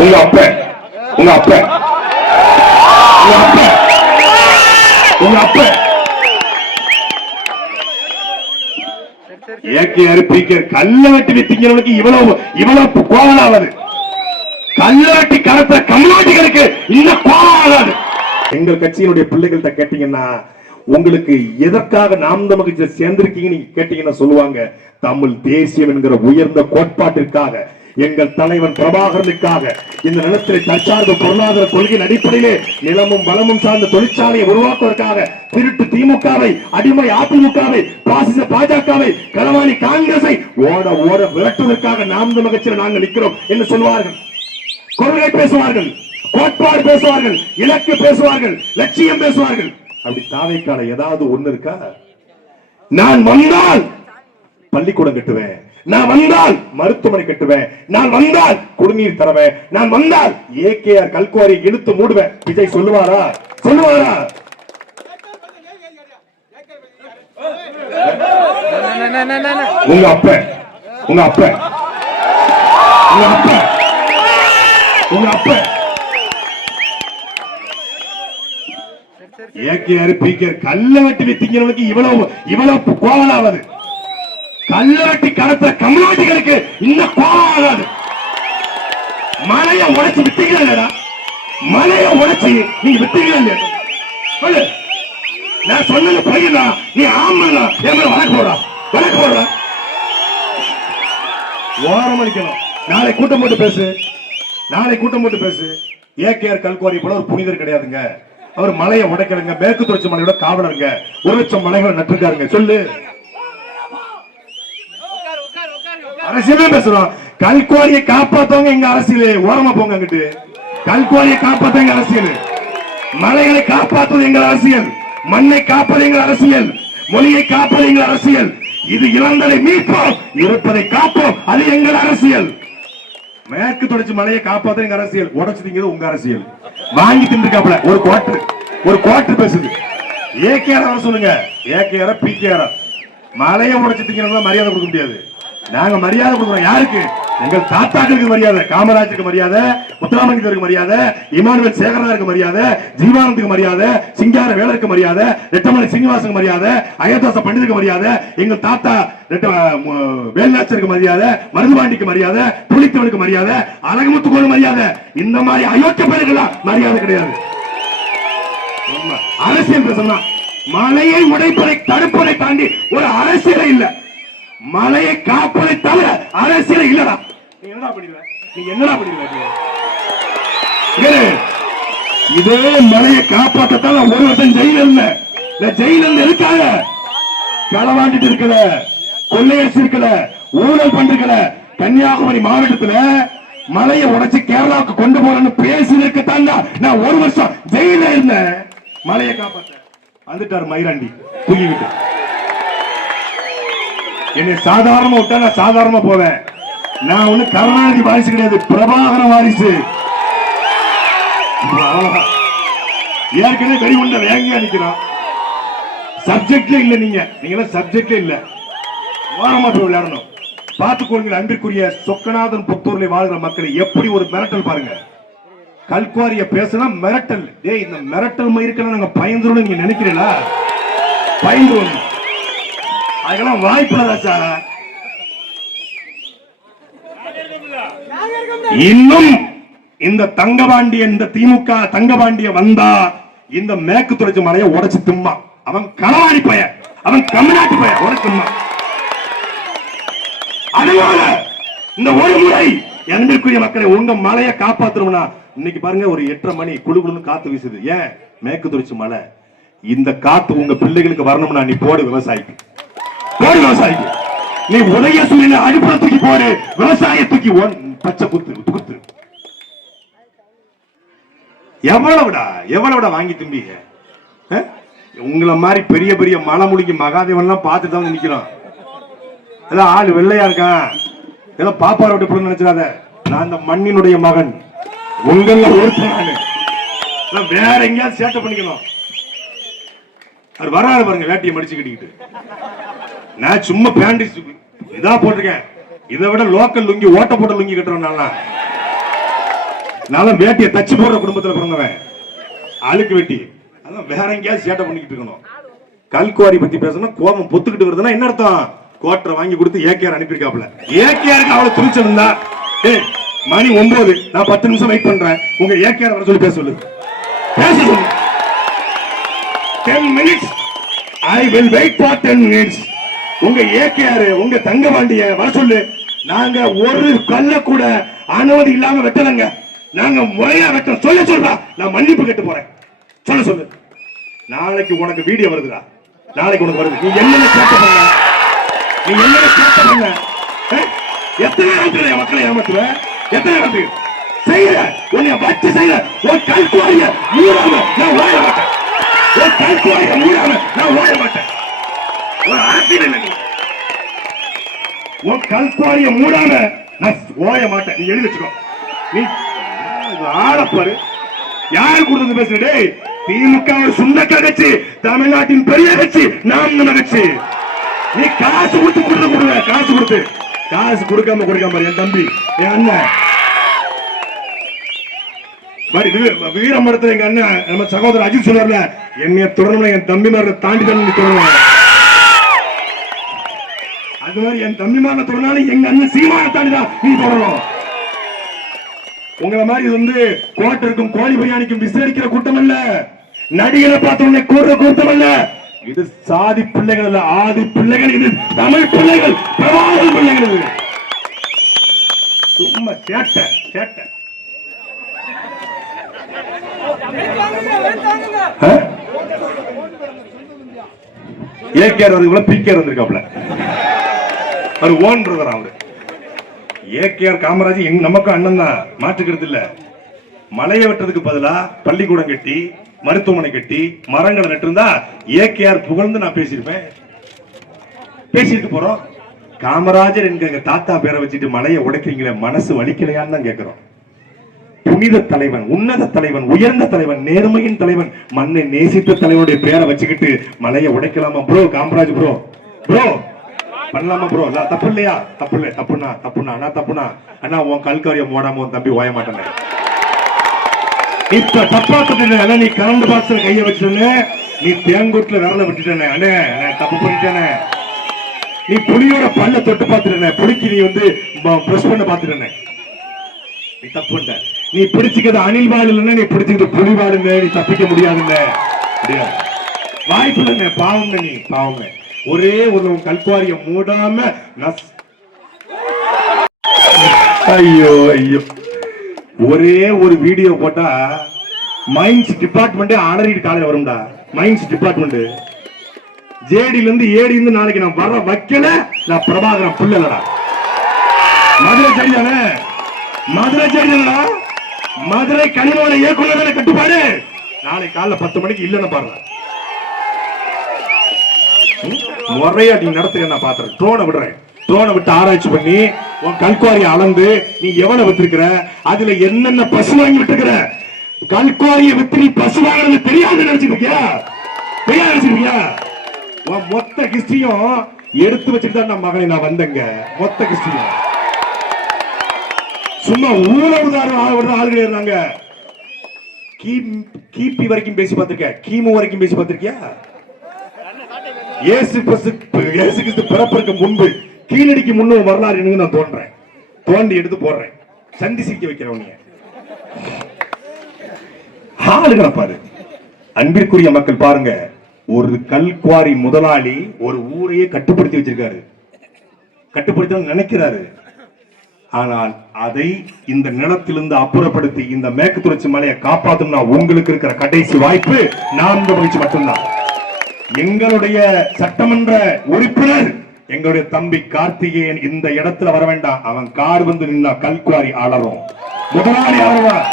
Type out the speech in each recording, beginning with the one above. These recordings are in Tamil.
உங்க அப்ப உங்க அப்ப உங்க அப்ப உங்க அப்ப ஏகேஆர் பிகேஆர் கல்ல வெட்டி வித்தீங்களுக்கு இவ்வளவு கோவம் ஆகாது. கல்ல வெட்டி கலப்புற கம்யூனிட்டிகளுக்கு இன்னும் கோவம் ஆகாது. எங்கள் கட்சியினுடைய பிள்ளைகள்கிட்ட கேட்டீங்கன்னா உங்களுக்கு எதற்காக நாம் தமிழ் சேர்ந்திருக்கீங்கன்னு கேட்டீங்கன்னா சொல்லுவாங்க, தமிழ் தேசியம் என்கிற உயர்ந்த கோட்பாட்டிற்காக, எங்கள் தலைவன் பிரபாகரனுக்காக, இந்த நிலத்திலே தற்சார்பு பொருளாதார கொள்கையின் அடிப்படையிலே நிலமும் வளமும் சார்ந்த தொழிற்சாலையை உருவாக்குவதற்காக திருட்டு திமுகவை, அடிமை அதிமுகவை, பாசிச பாஜகவை, களவாணி காங்கிரஸை ஓட ஓட விரட்டுவதற்காக நாம் தமிழ் கட்சியில் நாங்கள் நிற்கிறோம் என்று சொல்வார்கள். கொள்கை பேசுவார்கள், கோட்பாடு பேசுவார்கள், இலக்கு பேசுவார்கள், லட்சியம் பேசுவார்கள். அப்படி தாவைக்கால ஏதாவது ஒண்ணு இருக்கா? நான் வந்தால் பள்ளிக்கூடம் கட்டுவேன், நான் வந்தால் மருத்துவமனை கட்டுவேன், நான் வந்தால் குடிநீர் தருவேன், நான் வந்தால் ஏகேஆர் கல்குவாரி இழுத்து மூடுவேன். விஜய் சொல்லுவாரா? சொல்லுவாரா? உங்க அப்ப உங்க அப்ப உங்க அப்ப உங்க அப்ப ஏகேஆர் பிகேஆர் கல்ல வெட்டி வித்தீங்களுக்கு இவ்வளவு கோவம் ஆகாது. கல்ல வெட்டி கலப்புற கம்யூனிட்டிகளுக்கு இன்னும் கோவம் ஆகாது. மலையை உடைச்சு வித்தீங்களா இல்லடா? மலையை உடைச்சு நீங்க வித்தீங்களா இல்லையா? சொல்லு. நான் சொன்னது பையனா நீ ஆமனா என் மேல வழக்கு போடுறா ஓரம் அடிக்கணும். நாளை கூட்டம் போட்டு பேசு. ஏகேஆர் கல்குவாரி போல ஒரு புனிதர் கிடையாதுங்க. அவர் மலையை உடைக்கலுங்க, மேற்கு தொடர்ச்சி மலையோட காவலருங்க, 1,00,000 மலைகளை நட்டுருக்காருங்க. சொல்லு. அரசியலே பேசுறோம். கல்குவாரியை காப்பாத்தவங்க எங்க அரசியல். ஓரமா போங்க அங்கிட்டு. கல்குவாரியை காப்பாத்த எங்க அரசியல், மலைகளை காப்பாற்றுவது எங்கள் அரசியல், மண்ணை காப்பது எங்கள் அரசியல், மொழியை காப்பது எங்கள் அரசியல். இது இழந்ததை மீட்போம், இருப்பதை காப்போம், அது எங்கள் அரசியல். மேற்கு தொடர்ச்சி மலையை காப்பாத்த எங்க அரசியல், உடைச்சிட்டீங்க உங்க அரசியல். வாங்கி தின்றுக்காப்ல ஒரு குவார்டர் பேசுது. ஏகேஆர் சொல்லுங்க, ஏகேஆர் பிகேஆர் மலையை உடைச்சிட்டீங்கன்னா மரியாதை கொடுக்க முடியாது. நாங்க மரியாதை கொடுக்குறோம். யாருக்கு? எங்கள் தாத்தாக்களுக்கு மரியாதை, காமராஜருக்கு மரியாதை, முத்துராமலிங்கருக்கு மரியாதை, இமானுவேல் சேகரனாருக்கு மரியாதை, ஜீவானந்துக்கு மரியாதை, சிங்கார வேலருக்கு மரியாதை, ரெட்டமலை சீனிவாசனுக்கு மரியாதை, அயோத்தாச பண்டிதருக்கு மரியாதை, எங்கள் தாத்தா வேல்நாச்சருக்கு மரியாதை, மருதுபாண்டிக்கு மரியாதை, புலித்தவனுக்கு மரியாதை, அழகுமுத்துக்கு மரியாதை. இந்த மாதிரி அயோக்கிய பேருக்கெல்லாம் மரியாதை கிடையாது. அரசியல் பேசணும். மலையை உடைப்பதை தடுப்பதை தாண்டி ஒரு அரசியலே இல்ல. மலையை காப்பதை தவிர அரசியல் இல்லடா. நீ என்னடா பண்ணிடுவ? இதே மலையை காப்பாற்றத்தான் ஒரு வருஷம் ஜெயில இருந்தேன். ஜெயில இருந்து இருக்காங்க, களவாண்டிட்டு இருக்கல, கொள்ளையடிச்சு இருக்கல, ஊழல் பண்றீங்கள. கன்னியாகுமரி மாவட்டத்துல மலையை உடைச்சு கேரளாவுக்கு கொண்டு போறேன்னு பேசியிருக்கத்தான் நான் ஒரு வருஷம் ஜெயில இருந்தேன். மலையை காப்பாற்ற வந்துட்டார் மயிலாண்டி தூங்கிக்கிட்டு. என்னை சாதாரணமா விட்டா நான் சாதாரணமா போவேன். நான் ஒண்ணு கருணாநிதி வாரிசு கிடையாது, பிரபாகர வாரிசு. ஏற்கனவே வெறி உண்ட வேகையா நிக்கிறான். சப்ஜெக்ட்ல இல்ல, நீங்க சப்ஜெக்ட்ல இல்ல. ஓரமா போய் விளையாடணும். பார்த்துக்கொள்ளுங்கள் அன்பிற்குரிய சொக்கநாதன் புத்தூர்ல வாழ்கிற மக்களை. எப்படி ஒரு மிரட்டல் பாருங்க. கல்குவாரிய பேசினா மிரட்டல். டேய், இந்த மிரட்டல் மயிருக்கெல்லாம் நாங்க பயந்துரும் நீங்க நினைக்கிறீங்களா? பயந்துரும். அதெல்லாம் வாய்ப்பு. இன்னும் இந்த தங்கபாண்டிய, இந்த திமுக தங்கபாண்டிய வந்தா இந்த மேற்கு தொடர்ச்சி மலையை உடைச்சு திம்மா. அவன் களவாணி பய, அவன் கம்யூனிட்டி பய, உடைச்சுமா. அதனால இந்த ஒரு முறை அன்பிற்குரிய மக்களை உங்க மலையை காப்பாற்றணும்னா இன்னைக்கு பாருங்க, ஒரு 8:30 மணி குளுகுளுன்னு காத்து வீசுது. ஏன்? மேற்கு தொடர்ச்சி மலை. இந்த காத்து உங்க பிள்ளைகளுக்கு வரணும்னா நீ போடு விவசாயிக்கு. நீ உதய சூரியனை அடிப்படை தூக்கி போடு, விவசாய தூக்கி பச்சை குத்து. எவ்வளவுடா வாங்கி திம்பிங்க? உங்களை மாதிரி பெரிய பெரிய மலை முழுக்கி மகாதேவன் எல்லாம் பார்த்துட்டு தான் நிக்கிறோம். எல்லாம் ஆள் வெள்ளையா இருக்கான், எல்லாம் பாப்பார விட்டு நினைச்சிடாத. நான் இந்த மண்ணினுடைய மகன், உங்கள ஒருத்தன். வேற எங்கேயாவது சேட்டை பண்ணிக்கணும். அவர் வராது பாருங்க, வேட்டியை மடிச்சு கட்டிக்கிட்டு. நான் சும்மா பேண்ட் இதா போட்டிருக்கேன். இதை விட லோக்கல் லுங்கி ஓட்ட போட்ட லுங்கி கட்டுறவன் நான் வேட்டியை தச்சு போடுற குடும்பத்துல பிறந்தவன். அழுக்கு வெட்டி அதான் வேற எங்கேயாவது சேட்டை பண்ணிக்கிட்டு இருக்கணும். கல்குவாரி பத்தி பேசணும் கோபம் பொத்துக்கிட்டு வருதுன்னா என்ன அர்த்தம்? கோட்டரை வாங்கி கொடுத்து ஏகேஆர் அனுப்பியிருக்காப்ல. ஏகேஆருக்கு அவ்வளவு துணிச்சல் இருந்தா மணி 9 நான் 10 நிமிஷம் வெயிட் பண்றேன், உங்க ஏகேஆர் வர சொல்லி பேச சொல்லு. பேச சொல்லு. 10 minutes I will wait for 10 minutes. உங்க ஏகேஆர் உங்க தங்கபாண்டிய வர சொல்லு. நாங்க ஒரு கல்ல கூட அனுமதி இல்லாம வெட்டலங்க, நாங்க முறையா வெட்ட சொல்ல சொல்றா. நான் மன்னிப்பு கேட்டு போறேன், சொல்ல சொல்லு. நாளைக்கு உனக்கு வீடியோ வருதுடா, நாளைக்கு உனக்கு வருது. நீ என்னென்ன சேட்டை பண்ண, நீ என்னென்ன சேட்டை பண்ண, எத்தனை நாட்கள் என் மக்களை ஏமாத்துவ, எத்தனை நாட்கள் செய்யற, உன்னை வச்சு செய்யற. ஒரு கல்குவாரிய மூடாம நான் வாழ மாட்டேன், ஒரு கல்குவாரிய மூடாம நான் வாழ மாட்டேன். ஒரு ஆசிரியர் நீ உன் கல்குவாரிய மூடாம நான் ஓய மாட்டேன். நீ எழுதி வச்சுக்கோ. நீ ஆளப்பாரு யாரு கொடுத்து பேசுறே? திமுக சுண்டக்க கட்சி, தமிழ்நாட்டின் பெரிய கட்சி, நாம் நம்ம கட்சி. நீ காசு கொடுத்து கொடுக்க, காசு கொடுத்து, காசு கொடுக்காம என் தம்பி என் அண்ணன் வீரமடத்துல எங்க அண்ணன் நம்ம சகோதரர் அஜித் சொன்னார்ல, என்னைய தொடரணும் என் தம்பி மாதிரி தாண்டி தான் தொடரணும். அது மாதிரி என் தம்பி மாதிரி தொடர்னாலும் எங்க அண்ணன் சீமான தாண்டி தான் நீ தொடரணும். உங்களை மாதிரி வந்து கோட்டருக்கும் கோழி பிரியாணிக்கும் விசிலடிக்கிற கூட்டம் அல்ல, நடிகரை பார்த்த உடனே கூடுற கூட்டம் அல்ல. இது சாதி பிள்ளைகள் அல்ல, ஆதி பிள்ளைகள். இது தமிழ் பிள்ளைகள், பிரபாகரன் பிள்ளைகள். இது சும்மா சேட்டை சேட்டை. ஏகேஆர் வந்து பிகேஆர் வந்திருக்காப்ல, அவர் ஓன் பிரதர். அவரு ஏகேஆர் காமராஜ் நமக்கும் அண்ணன் தான், மாற்றுக்கிறது இல்ல. மலையை வெட்டுறதுக்கு பதிலா பள்ளிக்கூடம் கட்டி, மருத்துவமனை கட்டி, மரங்களை நட்டு இருந்தா ஏகேஆர் புகழ்ந்து நான் பேசியிருப்பேன். பேசிட்டு போறோம். காமராஜர் எங்க தாத்தா பேரை வச்சுட்டு மலையை உடைக்கிறீங்களே, மனசு வலிக்கலையான்னு தான் கேட்கிறோம். புனித தலைவன், உன்னத தலைவன், உயர்ந்த தலைவன், நேர்மையின் தலைவன், மண்ணை நேசித்த தலைவனுடைய பேரை வச்சுக்கிட்டு மலையை உடைக்கலாமா ப்ரோ? காமராஜ் ப்ரோ ப்ரோ பண்ணலாமா ப்ரோ? தப்பு இல்லையா? தப்பு இல்லை. தப்புனா தப்புனா நான் தப்புனா அண்ணா உன் கல்காரிய மூடாம உன் தம்பி ஓய மாட்டேன். இப்ப தப்பா சொல்லிட்டேன். நீ கரண்ட் பாக்ஸ்ல கைய வச்சுட்டே, நீ தேங்கூட்ல விரல விட்டுட்டேனே, அண்ணே தப்பு பண்ணிட்டேனே. நீ புலியோட பல்ல தொட்டு பார்த்துட்டேனே, புலிக்கு நீ வந்து பிரஷ் பண்ண பார்த்துட்டேனே, நீ தப்பு. நீ பிடிச்சிக்கிறது அணில் வாள் இல்லைன்னா நீ பிடிச்சிக்கிறது புலி வாளுங்க, நீ தப்பிக்க முடியாதுங்க. வாய்ப்பு இல்லைங்க, பாவங்க. நீ பாவங்க. ஒரே ஒரு கல்குவாரிய மூடாம ஐயோ ஐயோ, ஒரே ஒரு வீடியோ போட்டா மைன்ஸ் டிபார்ட்மெண்டே அலறிட்டு காலையில வரும்டா. மைன்ஸ் டிபார்ட்மெண்ட் ஜேடில இருந்து ஏடி இருந்து நாளைக்கு நான் வர வைக்கல, நான் பிரபாகரன் புள்ளலடா. மதுரை சரிதானே? மதுரை சரிதானடா? மதுரை கனிமோட இயக்குனர் கட்டுப்பாடு. நாளை காலைல 10 மணிக்கு இல்லன்னு பாருங்க. முறையா நீ நடத்துக்க, நான் பாத்துறேன். ட்ரோனை விடுறேன். ட்ரோனை விட்டு ஆராய்ச்சி பண்ணி உன் கல்குவாரியை அளந்து நீ எவ்வளவு விட்டுருக்கிற, அதுல என்னென்ன பசு வாங்கி விட்டுருக்கிற, கல்குவாரியை விட்டு நீ பசு வாங்கினது தெரியாது நினைச்சிருக்கியா? தெரியாது நினைச்சிருக்கியா? உன் மொத்த ஹிஸ்டரியும் எடுத்து வச்சுட்டு தான் நான் மகனை நான் வந்தேங்க. மொத்த ஹிஸ்டரியும் சும்மா ஊழல் ஆளுகள் இருந்தாங்க. கிபி வரைக்கும் பேசி பார்த்திருக்க, கிமு வரைக்கும் பேசி பார்த்திருக்கியா? இயேசு கிறிஸ்து பிறப்பிற்கு முன்பு கீழடிக்கு முன்னும் வரலாறு நான் தோன்றேன், தோண்டி எடுத்து போடுறேன். சந்தி சிரிக்க வைக்கிறவங்க ஆளுகளை பாரு. அன்பிற்குரிய மக்கள் பாருங்க, ஒரு கல்குவாரி முதலாளி ஒரு ஊரையே கட்டுப்படுத்தி வச்சிருக்காரு, கட்டுப்படுத்த நினைக்கிறாரு. ஆனால் அதை இந்த நிலத்திலிருந்து அப்புறப்படுத்தி இந்த மேற்கு தொடர்ச்சி மலையை காப்பாற்றணும்னா உங்களுக்கு இருக்கிற கடைசி வாய்ப்பு 4 முயற்சி மட்டும்தான். எங்களுடைய சட்டமன்ற உறுப்பினர் எங்களுடைய தம்பி கார்த்திகேயன் இந்த இடத்துல வர வேண்டாம். அவன் கார் வந்து நின்னா கல்குவாரி ஆளரும், முதலாளி ஆளுவார்.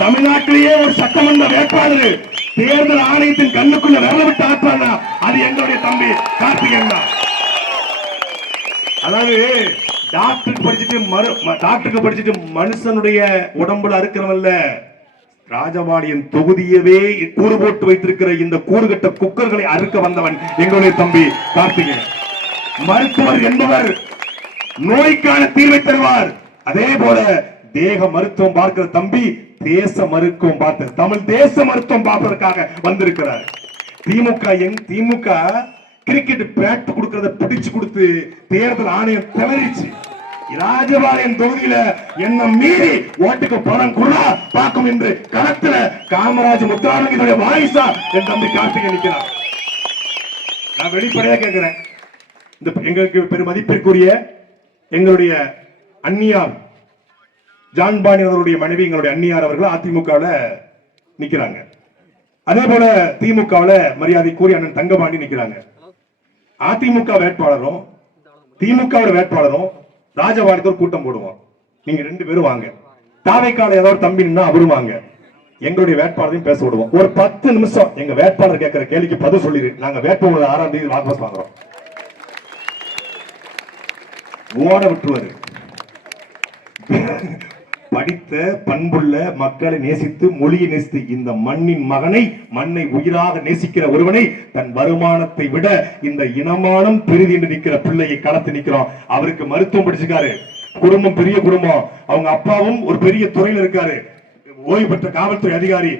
தமிழ்நாட்டிலேயே ஒரு சட்டமன்ற வேட்பாளர் தேர்தல் ஆணையத்தின் கண்ணுக்குள்ள விரல விட்டு ஆற்றானா அது எங்களுடைய தம்பி கார்த்திகேயன் தான். அதாவது டாக்டருக்கு படிச்சுட்டு மனுஷனுடைய உடம்புல அறுக்கிறவல்ல, ராஜபாடியின் தொகுதியவே கூறு போட்டு வைத்திருக்கிற இந்த கூறுகட்ட குக்கர்களை அறுக்க வந்தவன் எங்களுடைய தம்பி கார்த்திகேயன். மருத்துவர் என்பவர் நோய்க்கான தீர்வை தருவார். அதே போல தேக மருத்துவம் பார்க்கிற தம்பி தேச மருத்துவம் பார்த்து தமிழ் தேச மருத்துவம் பார்ப்பதற்காக வந்திருக்கிறார். திமுக கிரிக்கெட் பேட் கொடுக்கறத பிடிச்சு கொடுத்து தேர்தல் ஆணையம் தவறிச்சு. ராஜபாளையம் தொகுதியில என்ன மீறி ஓட்டுக்கு பணம் குறா பார்க்கும் என்று களத்துல காமராஜ் முத்துராமலிங்கனுடைய வாரிசா என் தம்பி கார்த்திகை நிற்கிறார். நான் வெளிப்படையா கேட்கிறேன், இந்த எங்களுக்கு பெரும் மதிப்பிற்குரிய எங்களுடைய அன்னியார் ஜான்பாணி அவருடைய மனைவி எங்களுடைய அன்னியார் அவர்கள் அதிமுகவில் நிக்கிறாங்க. அதே போல திமுகவில் மரியாதைக்குரிய அண்ணன் தங்கபாண்டி நிக்கிறாங்க. அதிமுக வேட்பாளரும் திமுக வேட்பாளரும் ராஜபாளையத்தில் ஒரு கூட்டம் போடுவோம். நீங்க 2 பேரும் வாங்க. தாவைக்கால ஏதாவது தம்பி நின்னா அவரும் வாங்க. எங்களுடைய வேட்பாளரையும் பேச விடுவோம். ஒரு 10 நிமிஷம் எங்க வேட்பாளர் கேட்கிற கேள்விக்கு பதில் சொல்லிடு. நாங்க வேட்பாளர் 6ஆம் தேதி வாபஸ் வாங்குறோம். ஓட விட்டுருவாரு. படித்த பண்புள்ள மக்களை நேசித்து மொழியை நேசித்து இந்த மண்ணின் மகனை மண்ணை உயிராக நேசிக்கிற ஒருவனை தன் வருமானத்தை விட இந்த இனமானம் பெரிது என்று நிற்கிற பிள்ளையை களத்து நிற்கிறோம். அவருக்கு மருத்துவம் படிச்சிருக்காரு. குடும்பம் பெரிய குடும்பம். அவங்க அப்பாவும் ஒரு பெரிய துறையில் இருக்காரு, ஓய்வு பெற்ற காவல்துறை அதிகாரி.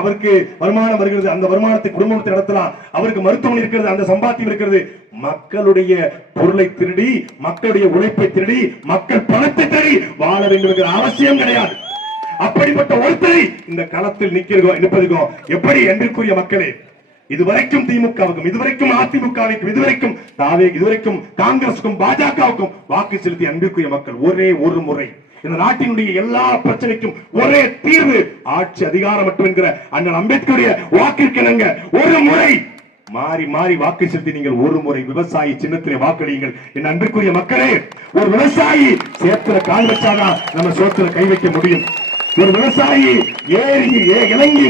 அவருக்கு வருமானம் வருகிறது. அந்த வருமானத்தை குடும்பத்தை நடத்தலாம். அவருக்கு மருத்துவம் இருக்கிறது, அந்த சம்பாத்தியம் இருக்கிறது. மக்களுடைய பொருளை திருடி, மக்களுடைய உழைப்பை திருடி, மக்கள் பணத்தை திருடி வாழ வேண்டும் என்கிற அவசியம் கிடையாது. அப்படிப்பட்ட ஒருத்தரை இந்த களத்தில் நிற்பதுக்கும் எப்படி அன்பிற்குரிய மக்களே, இதுவரைக்கும் திமுகவுக்கும், இதுவரைக்கும் அதிமுகவுக்கும், இதுவரைக்கும் காங்கிரசுக்கும் பாஜகவுக்கும் வாக்கு செலுத்திய அன்பிற்குரிய மக்கள் ஒரே ஒரு முறை இந்த நாட்டினுடைய எல்லா பிரச்சனைக்கும் ஒரே தீர்வு ஆட்சி அதிகாரம் மட்டும் என்கிற அண்ணன் அம்பேத்கருடைய வாக்கிற்கிணங்க ஒரு முறை மாறி மாறி வாக்கு செலுத்தி நீங்கள் ஒரு முறை விவசாயி சின்னத்திலே வாக்களியுங்கள். என் அன்பிற்குரிய மக்களே, ஒரு விவசாயி சேத்துல கால் வச்சாதான் நம்ம சோத்துல கை வைக்க முடியும். ஒரு விவசாயி இறங்கி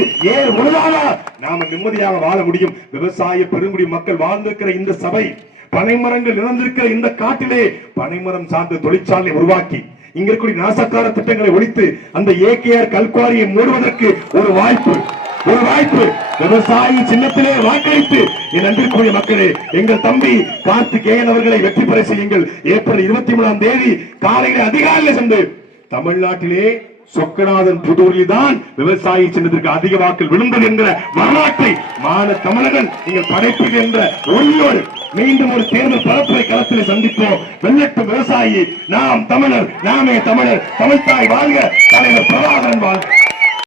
உழுதாதான் நாம நிம்மதியாக வாழ முடியும். விவசாய பெருங்குடி மக்கள் வாழ்ந்திருக்கிற இந்த சபை, பனைமரங்கள் இழந்திருக்கிற இந்த காட்டிலே பனைமரம் சார்ந்த தொழிற்சாலை உருவாக்கி இங்க இருக்கக்கூடிய நாசக்கார திட்டங்களை ஒழித்து அந்த ஏகேஆர் கல்குவாரியை மூடுவதற்கு ஒரு வாய்ப்பு விவசாயி சின்னத்திலே வாக்களித்து என் அன்பிற்குரிய மக்களே, எங்கள் தம்பி கார்த்திகேயன் அவர்களை வெற்றி பெற செய்யுங்கள். ஏப்ரல் 23ஆம் தேதி காலையில அதிகாலையில் சென்று தமிழ்நாட்டிலே சொக்கநாதன் புதூரில் தான் விவசாயி சின்னத்திற்கு அதிக வாக்கள் விழுந்தது என்கிற வரலாற்றை மான தமிழகன் நீங்கள் படைப்பீர்கள் என்ற ஒருவர் மீண்டும் ஒரு தேர்தல் பரப்புரை களத்தில் சந்திப்போம். வெள்ளட்டும் விவசாயி, நாம் தமிழர், நாமே தமிழர், தமிழ்தாய் வாழ்க, தலைவர் பிரபாகரன் வாழ்க.